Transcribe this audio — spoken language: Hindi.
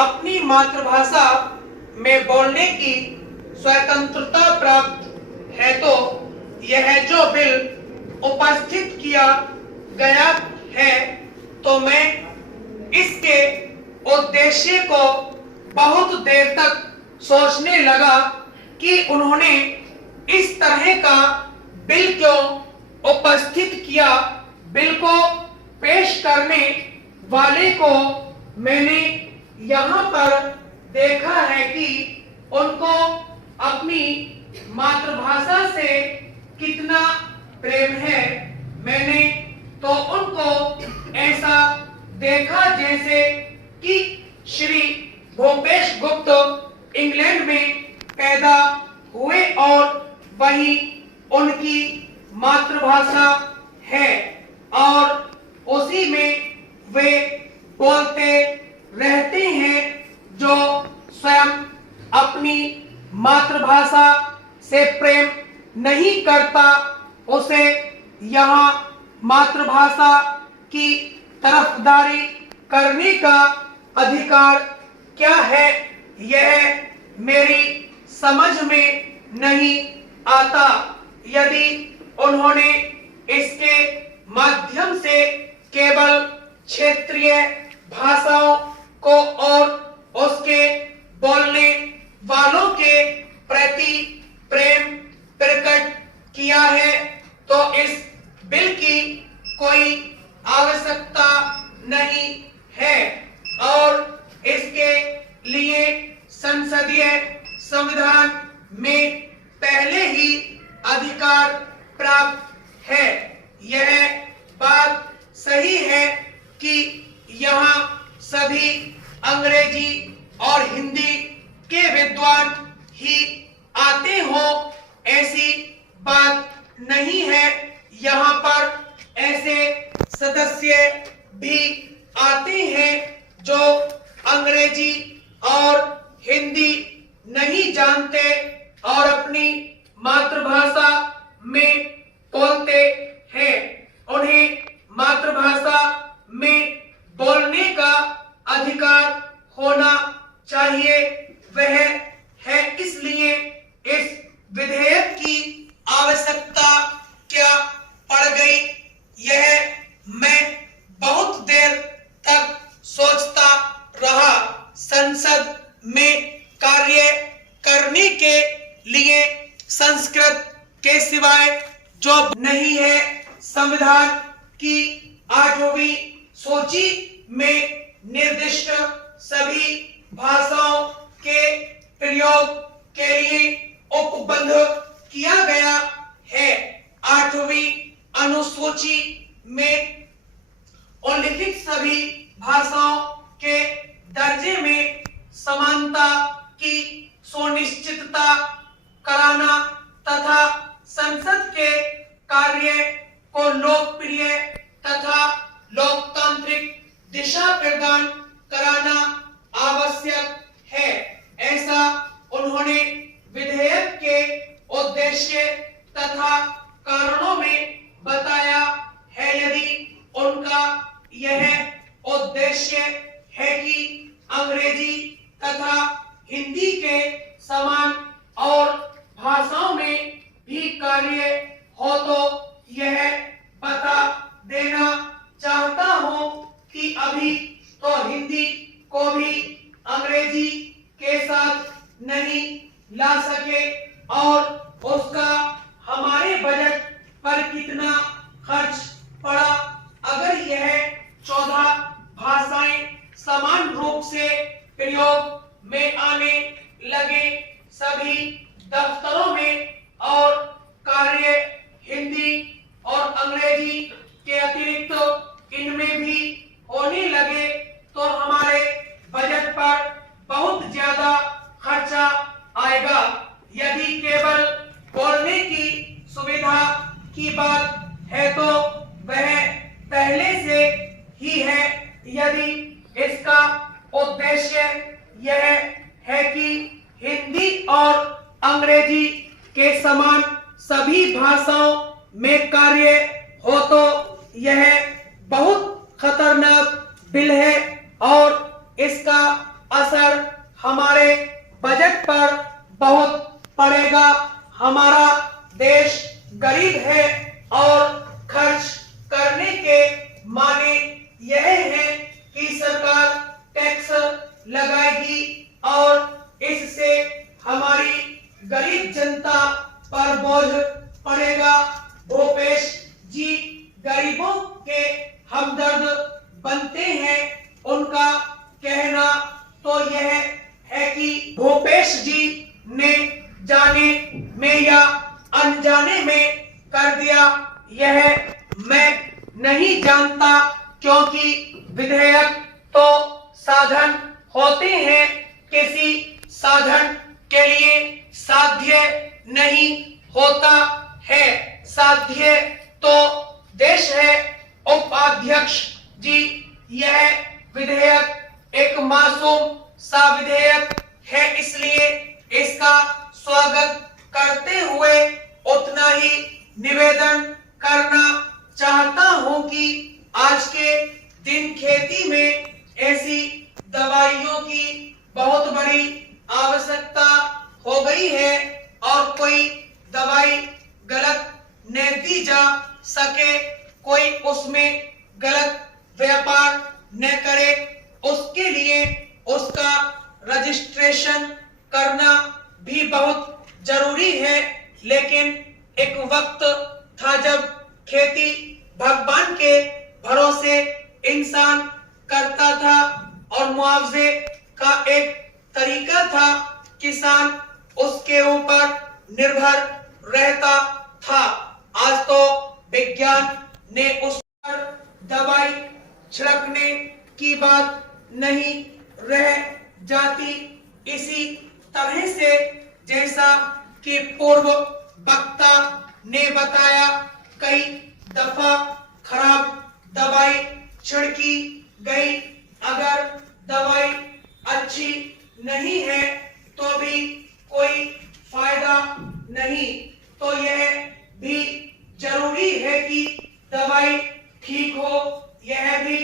अपनी मातृभाषा में बोलने की स्वतंत्रता प्राप्त है, तो यह जो बिल उपस्थित किया गया है, तो मैं इसके उद्देश्य को बहुत देर तक सोचने लगा कि उन्होंने इस तरह का बिल क्यों उपस्थित किया। बिल को पेश करने वाले को मैंने यहाँ पर देखा है कि उनको अपनी मातृभाषा से कितना प्रेम है। मैंने तो उनको ऐसा देखा जैसे कि श्री भूपेश गुप्त इंग्लैंड में पैदा हुए और वही उनकी मातृभाषा है और उसी में वे बोलते रहते हैं। जो स्वयं अपनी मातृभाषा से प्रेम नहीं करता, उसे यहाँ मातृभाषा की तरफदारी करने का अधिकार क्या है, यह मेरी समझ में नहीं आता। यदि उन्होंने इसके माध्यम से केवल क्षेत्रीय भाषाओं को और उसके बोलने वालों के प्रति प्रेम प्रकट किया है, तो इस बिल की कोई आवश्यकता नहीं है और इसके लिए संसदीय संविधान में पहले ही अधिकार प्राप्त है। यह बात सही है कि यहाँ सभी अंग्रेजी और हिंदी के विद्वान ही आते हो, ऐसी बात नहीं है। यहाँ पर ऐसे सदस्य भी आते हैं जो अंग्रेजी और हिंदी नहीं जानते और अपनी मातृभाषा में बोलते हैं। उन्हें मातृभाषा में बोलने का अधिकार होना चाहिए। वह है इसलिए इस विधेयक की आवश्यकता क्या पड़ गई, यह मैं बहुत देर तक सोचता रहा। संसद में कार्य करने के लिए संस्कृत के सिवाय जो नहीं है, संविधान की 8वीं सूची में निर्दिष्ट सभी भाषाओं के प्रयोग के लिए उपबंध किया गया है। 8वीं अनुसूची में उल्लिखित सभी भाषाओं के दर्जे में समानता की सुनिश्चितता कराना तथा संसद के कार्य को लोकप्रिय तथा लोकतांत्रिक दिशा प्रदान कराना आवश्यक है, ऐसा उन्होंने विधेयक के उद्देश्य तथा कारणों में बताया है। यदि उनका यह उद्देश्य है कि अंग्रेजी तथा हिंदी के समान और भाषाओं में भी कार्य हो, तो यह बता देना चाहता हूं कि अभी तो हिंदी को भी अंग्रेजी के साथ नहीं ला सके और उसका हमारे बजट पर कितना खर्च पड़ा। अगर यह 14 भाषाएं समान रूप से प्रयोग में आने लगे, सभी दफ्तरों में और कार्य हिंदी और अंग्रेजी के अतिरिक्त इनमें भी होने लगे, तो हमारे बजट पर बहुत ज्यादा खर्चा आएगा। यदि केवल बोलने की सुविधा की बात है तो वह पहले से ही है। यदि इसका उद्देश्य यह है कि हिंदी और अंग्रेजी के समान सभी भाषाओं में कार्य हो, तो यह बहुत खतरनाक बिल है और इसका असर हमारे बजट पर बहुत पड़ेगा। हमारा देश गरीब है और खर्च करने के माने यह है कि सरकार टैक्स लगाएगी और इससे हमारी गरीब जनता पर बोझ पड़ेगा। भूपेश जी गरीबों के हमदर्द बनते हैं। उनका कहना तो यह है कि भूपेश जी ने जाने में या अनजाने में कर दिया, यह मैं नहीं जानता, क्योंकि विधेयक तो साधन होते हैं, किसी साधन के लिए साध्य नहीं होता है। साध्य तो देश है। उपाध्यक्ष जी, यह विधेयक एक मासूम सा विधेयक है, इसलिए इसका स्वागत करते हुए उतना ही निवेदन करना चाहता हूं कि आज के दिन खेती में ऐसी दवाइयों की बहुत बड़ी आवश्यकता हो गई है और कोई दवाई गलत न दी जा सके, कोई उसमें गलत व्यापार न करे, उसके लिए उसका रजिस्ट्रेशन करना भी बहुत जरूरी है। लेकिन एक वक्त था जब खेती भगवान के भरोसे इंसान करता था और मुआवजे का एक तरीका था, किसान उसके ऊपर निर्भर रहता था। आज तो विज्ञान ने उस पर दवाई छिड़कने की बात नहीं रह जाती। इसी तरह से जैसा कि पूर्व वक्ता ने बताया, कई दफा खराब दवाई छिड़की गई। अगर दवाई अच्छी नहीं है तो भी कोई फायदा नहीं, तो यह भी जरूरी है कि दवाई ठीक हो, यह भी